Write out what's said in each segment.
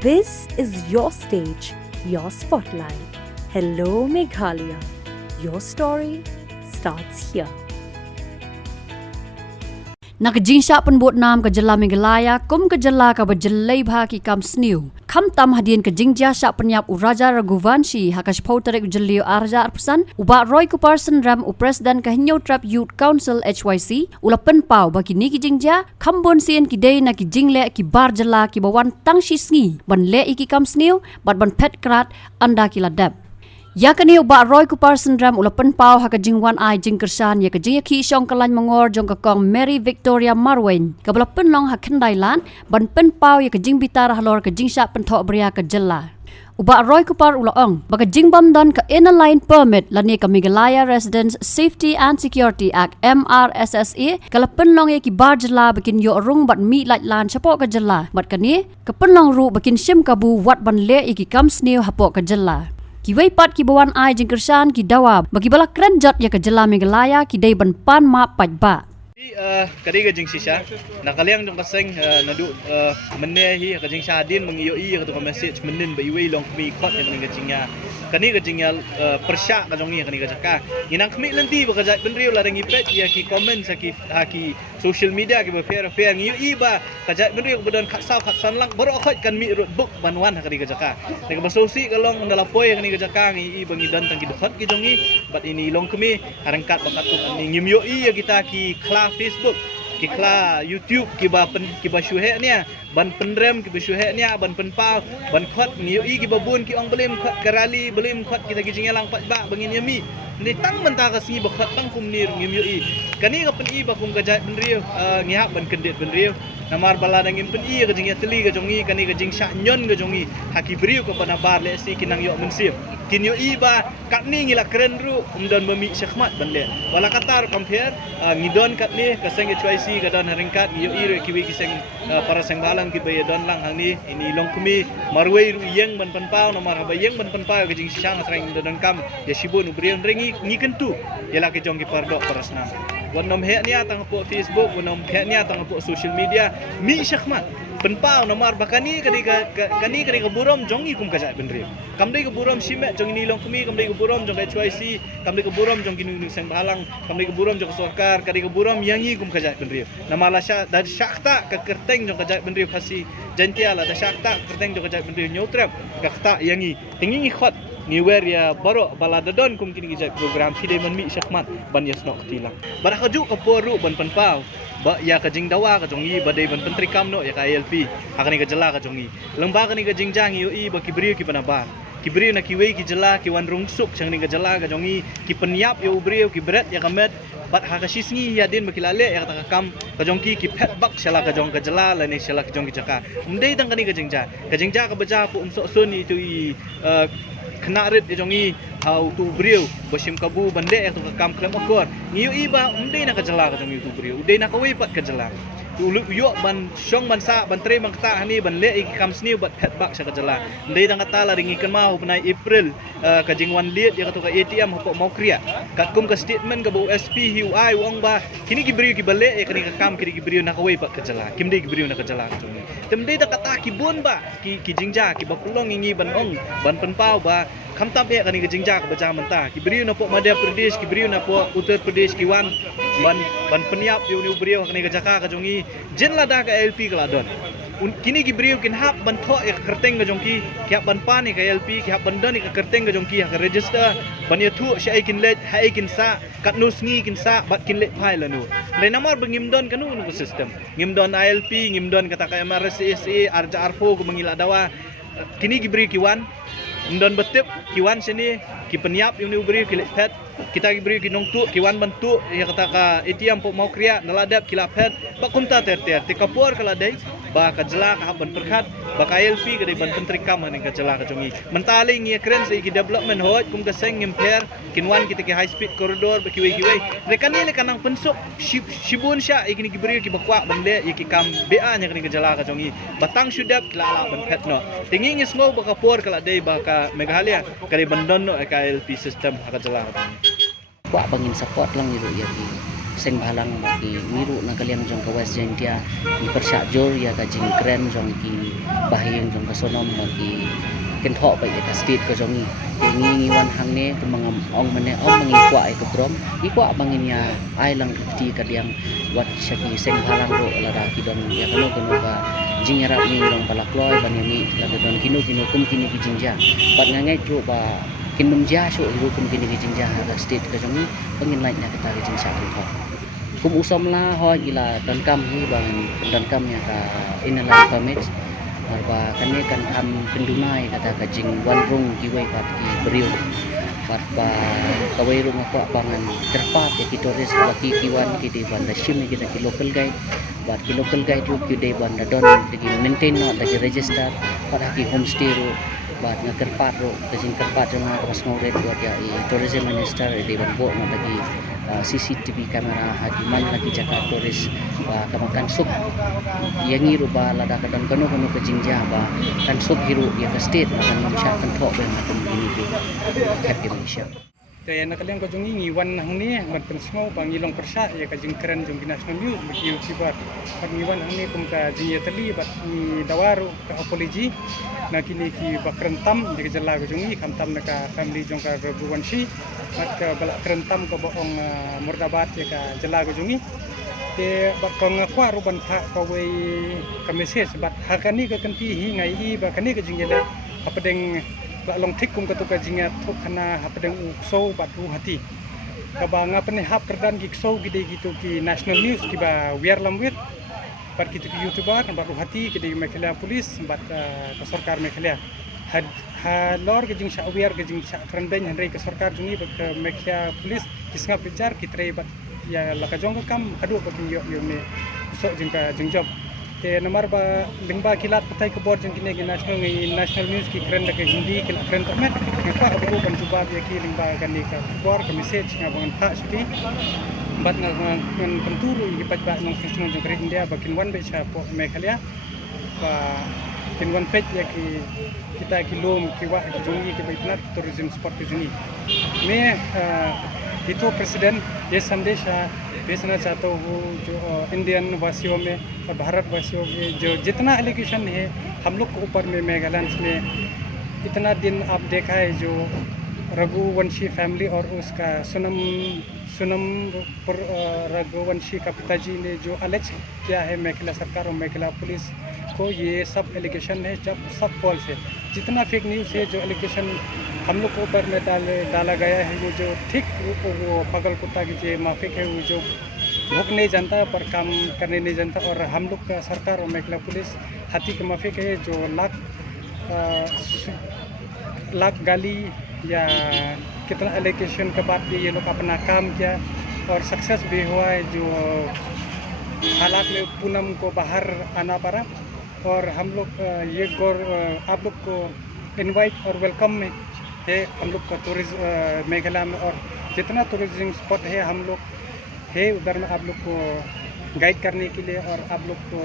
This is your stage, your spotlight. Hello, Meghalaya. Your story starts here. Nakjingsha penbut nam ke jela Meghalaya kum ke jela ka berjelai bha ki kam sniu. Kam tam hadien ke jingja sya penyap Uraja Raghuvanshi hakash pautarek jelio arja arpesan uba Roy Kuparsan ram u Presiden ke Hinyo Trap Youth Council HYC ulapen pau bagi ni ki jingja kambon sien ki day na ki jingle ki bar jela ki bawan tang shi sngi ban le iki kam sniu bat ban pet krat anda ki ladap. Ya kani uba Roy Kuparsan ram ulapan pau haka jingwan ai jingkersan ya ke jingki syong kalan mangor jong kong Mary Victoria Marwen ke belapen long hakan Dailan ban pen pau ya ke jing bitar halor ke jingsya pentok bria ke jela. Uba Roy Kupar ulaong baka jingbam don ke inner line permit lani ke Meghalaya Residents Safety and Security Act MRSSA ke lepen long ya ki bar jela bikin yo rung bat mi lait lan chapok ke jela bat kani ke penlong ru bikin sim kabu wat ban le iki kam sniu hapok ke jela. Kiwai pat ki bawan ai jingkersan ki dawa bagi bala krenjat ya ke jela Meghalaya ki dai ban pan ma pajba. Kadi ka jing sisya nakaliang jong kaseng nadu menehi ka jing sadin mengiyo ka to message menin ba iwi long mi khot ya ka jingnya kani ka jingnya persya ka jong ni kani ka jaka inang kmi lenti ba ka jai benriu la rangi pet ya ki comment sa ki social media ki ba fair ngiyo ba ka jai benriu bedon khat saw khat san lang baro khot kan mi rut book banwan kani ka jaka ne ka basosi ka long ndalapoy kani ka jaka ngi bangi dan tang ki khot ki jong ni bat ini long kmi harangkat ba katut ani ngimyo ya kita ki kla Facebook, kikla YouTube, kiba syuhe niya, ban penrem kiba syuhe niya, ban penpau, ban khot ngiyoi kiba bun ki ong belim khot karali belim khot kita gijing lang pat ba bangin yami. Ni tang banta ka singi ba khot tang kum nir ngiyoi. Kani ka pen i ba kum gajai benriu ngihap ban kendit benriu. Namar bala dangin pen i ka jing teli ka jongi kani ka jing syak nyon ka jongi haki beriu ka panabar le si kinang yo mensip. Kin yo iba kat ni ngila keren ru umdan bami syakmat bande. Wala katar compare ngidon kat ni ka seng HYC ka don haringkat yo ire kiwi kiseng para sengbalang ki bay don lang hang ni ini long kumi marwei ru yeng ban panpau nomar ba yeng ban panpau ka jing syang sreng don kam ya sibun ubrion rengi ngi kentu yala ke jong ki pardo parasna. Wanom he ni atang po Facebook, wanom he ni atang po social media mi syakmat. Penpau nomor bakani kani ka burom jongi kum kajai benri kamdai ka burom simet jong ni long kami kamdai ka burom jong HYC kamdai ka burom jong kinu seng balang kamdai ka burom jong sarkar kadi ka burom yangi kum kajai benri namala sya dan syakta ka kerteng jong kajai benri phasi jantiala da syakta kerteng jong kajai benri nyotrap ka kta yangi tingi khot ni wer ya baro baladadon kum kini kajai program pide man mi syakmat ban yasno ktilang barakaju ka poru ban penpau ba ya ka jing dawa ka jongi badai ban pentri kamno ya ka LP hakani ka jela ka jongi lembah kani ka jingjang yo i ba kibriu ki panabar kibriu na kiwei ki jela ki wan rungsuk sang ni ka jela ka jongi ki penyap yo ubriu ki bret ya ka met bat ha ka sisngi ya din bakilale ya ka kam ka jongki ki pet bak shala ka jong ka jela la ni shala ka jong ki jaka umdei tang kani ka jingja ka baja pu umso suni tu i knarit jongi how to briu bosim kabu bande ya to kam klem okor ngiu iba umdei na ka jela ka jongi tu briu udei na ka wei pat ka jela ulu yo ban syong ban sa ban tre mang ta hani ban le iki kam sniu bat het bak sa ka jela ndei tang kata la ringi kan mau penai April ka jingwan liet ya ka to ka ATM hopok mau kriya kat kum ka statement ka bu SP UI wong ba kini ki briu ki bale ya kini ka kam kini ki briu na ka wei pat ka jela kimdei ki briu na ka jela jongi temdei ta kata ki bun ba ki jingja ki bakulong ngi ban ong ban penpau ba kam tam ya kani ka jingja ka baja menta ki briu na po Madhya Pradesh ki briu na po Uttar Pradesh ki wan ban penyap yo ni briu kani ka jaka ka jongi jen lada ka LP ka ladon kini ki briu kin hap ban tho ya kerteng ka jongki kya ban pa ni ka LP kya ban don ni ka kerteng ka jongki ka register ban ya thu sha ikin let ha ikin sa kat nus ngi kin sa bat kin let phai lanu le namar bengim don kanu nu system ngim don ILP ngim don kata ka MRSSA arja arfo ko mangila dawa kini ki briu ki wan ndon betip kiwan sini ki penyap yung ubri ki lepet kita ki beri ki nongtu kiwan bantu ya kata ka ATM po mau kriya naladap kilapet ba kunta ter te kapor kala dai ba ka jela ka ban perkhat ba ka LP ka dai ban pentri kam ni ka jela ka jongi mentali ngi kren sa ki development hot kum ka seng imper kinwan kita ki high speed corridor ba kiwei rekan ni kanang pensuk shibun sya ikini ki beri ki bakwa bande iki kam BA nya ka jela ka jongi batang syudap kilala ban pet no tingi ngi sngo ba kapor kala dai ba ka Meghalaya kali bandon no ka LP system ka jela ka Wak bangin support lang gitu ya di seng balang bagi miru na kaliang jong ka West Jentia ni persyak jor ya ka jing kren jong ki bahing jong ka sonom bagi ken tho bai ka state ka jong ni wan hang ne ku mangam ong mane ong mangi kwa ai ka prom i kwa bangin ya ai lang ti ka diang wat syaki seng balang ro la ra ki don ya kano ka jing era ni rong palakloy ban mi la don kinu kum kini ki jingja bat ngangai tru ba kinum ja so ru kum kini ki jingja ka state ka jong ni pangin lain na kita ki jing syak ken tho kum usom la ho ila dan kam hi bang dan kam ya ka inalai permit arba kane kan tham pendunai kata ka jing wan rung ki wei pat ki beriu pat ba ka wei rung ko pangan terpat ya ki toris ba ki kiwan ki di ban da shim ki da ki local guide bat ki local guide ru ki de ban da don ki maintain no da ki register pat ki homestay ru bat nga terpat ru ka jing terpat jong pas ngore buat ya i tourism minister de ban bo no da ki CCTV kamera hakiman lagi jaga turis ba kamakan sub yang ngiru ba lada kadang kanu ke jingja ba kan sub hiru ya ke state akan Malaysia kan thok ben akan ini ke happy Malaysia Kaya nakaliang ko jong ingi wan hang ni man pensmo pangilong persya ya ka jing keren jong national news bagi YouTuber pag ni wan hang ni kum ka jing yatali bat ni dawaru ka apology na kini ki bakrentam di jala ko jong kam tam na ka family jong ka Raghuvanshi mat ka balak krentam ko boong murdabat ya ka jala ko jong te bat ko ngakwa ruban tha ko we ka message bat hakani ka kanti hi ngai i ba kani ka jing yala apadeng long tik kum katu ka jinga thok khana hapadeng ukso bat ru hati ka ba ngapne hap kerdan gi kso gide gitu ki national news ki ba wiar lamwit bat gitu ki youtuber bat ru hati gide mekhala police bat ka sarkar mekhala had ha lor ge jing sha wiar ge jing sha krandeng henry ka sarkar juni ba ka mekhala police kisnga pijar ki tre bat ya laka jong kam adu ba ki yo ne so jing ka jing job te nomor ba lingba kilat patai ke board jeng kini national news ki keren ke hindi ki keren termet ngapa abu kan coba dia ki lingba kan ni ka board ke message ngabang tak siki bat ngan penturu ki pat nong kristung jeng keren India bakin wan be cha po mekhalia ba kin wan page ya ki kita ki lom ki wa ki jungi ki baitnat tourism sport ki jungi me itu presiden ये संदेश भेजना चाहता हूँ जो इंडियन वासियों में और भारत वासियों में जो जितना एलिगेशन है हम लोग के ऊपर में मेघालय में इतना दिन आप देखा है जो रघुवंशी फैमिली और उसका सोनम रघुवंशी का पिताजी ने जो अलेज किया है मेघालय सरकार और मेघालय पुलिस को ये सब एलिगेशन है जब सब फॉल्स है जितना फेक न्यूज़ है जो एलिगेशन हम लोग के ऊपर में डाला गया है वो जो ठीक वो पागल कुत्ता की जो माफिक है वो जो भूख नहीं जानता पर काम करने नहीं जानता और हम लोग का सरकार और मेघालय पुलिस हाथी के माफिक है जो लाख गाली या कितना एलिगेशन के बाद भी ये लोग अपना काम किया और सक्सेस भी हुआ है जो हालात में पूनम को बाहर आना पड़ा और हम लोग ये आप लोग को इनवाइट और वेलकम में है हम लोग का टूरिज्म मेघालय में और जितना टूरिज्म स्पॉट है हम लोग है उधर में आप लोग को गाइड करने के लिए और आप लोग को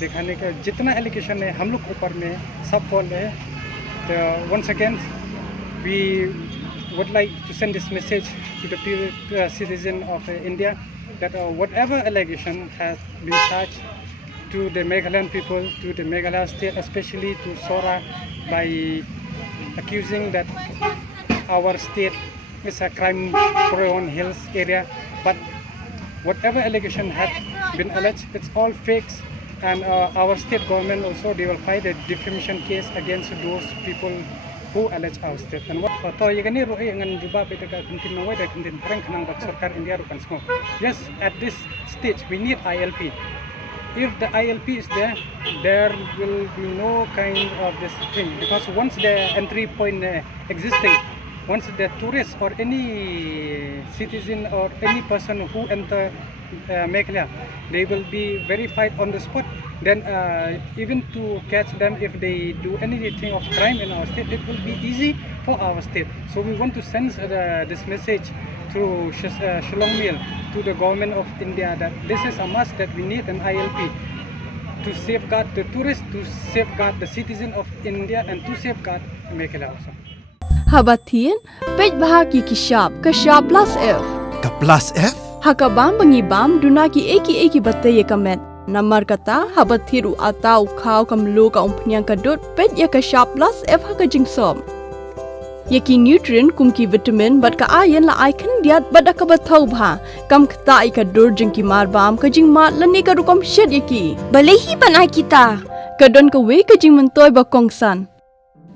दिखाने का जितना एलिगेशन है हम लोग के ऊपर में सब फॉल है तो once again we would like to send this message to the citizen of India that whatever allegation has been charged to the Meghalayan people, to the Meghalaya state, especially to Sora, by accusing that our state is a crime-prone hills area. But whatever allegation has been alleged, it's all fakes. And our state government also, they will fight a defamation case against those people who allege our state. And what to yagani roe ngan juba betaka kuntin nawai da kuntin parang khanang bak sarkar India ru kansmo. Yes, at this stage we need ILP. If the ILP is there, there will be no kind of this thing because once the entry point existing, once the tourist or any citizen or any person who enter Meghalaya, they will be verified on the spot. Then even to catch them if they do anything of crime in our state, it will be easy for our state. So we want to send this message through Shillong Mail to the government of India that this is a must, that we need an ILP to safeguard the tourists, to safeguard the citizen of India and to safeguard Meghalaya also. Habatin, page bahagi ki Shop Plus F. Ka Plus F? Hakabam bangibam dunaki eki batay kamet. Namar kata habat thiru atau kau kamlu ka umpnyang kadut pet ya ka sharp plus F ka jingsom. Yaki nutrient kumki vitamin bat ka ayan la icon diat bat ka bathau bha kam kata ai ka dur jingki marbam ka jing mat lani ka rukom shed yaki. Balehi panai kita. Kadon ka we ka jing mentoy ba kongsan.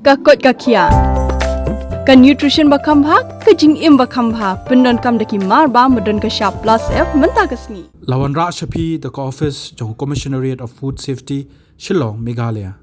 Ka kot ka kia. Ka nutrition ba kambha ka jing im ba kambha pendon kam daki marbam medon ka sharp plus F menta kasni. Lawan Ra Shapi, the office, John Commissionariat of Food Safety, Shillong, Meghalaya.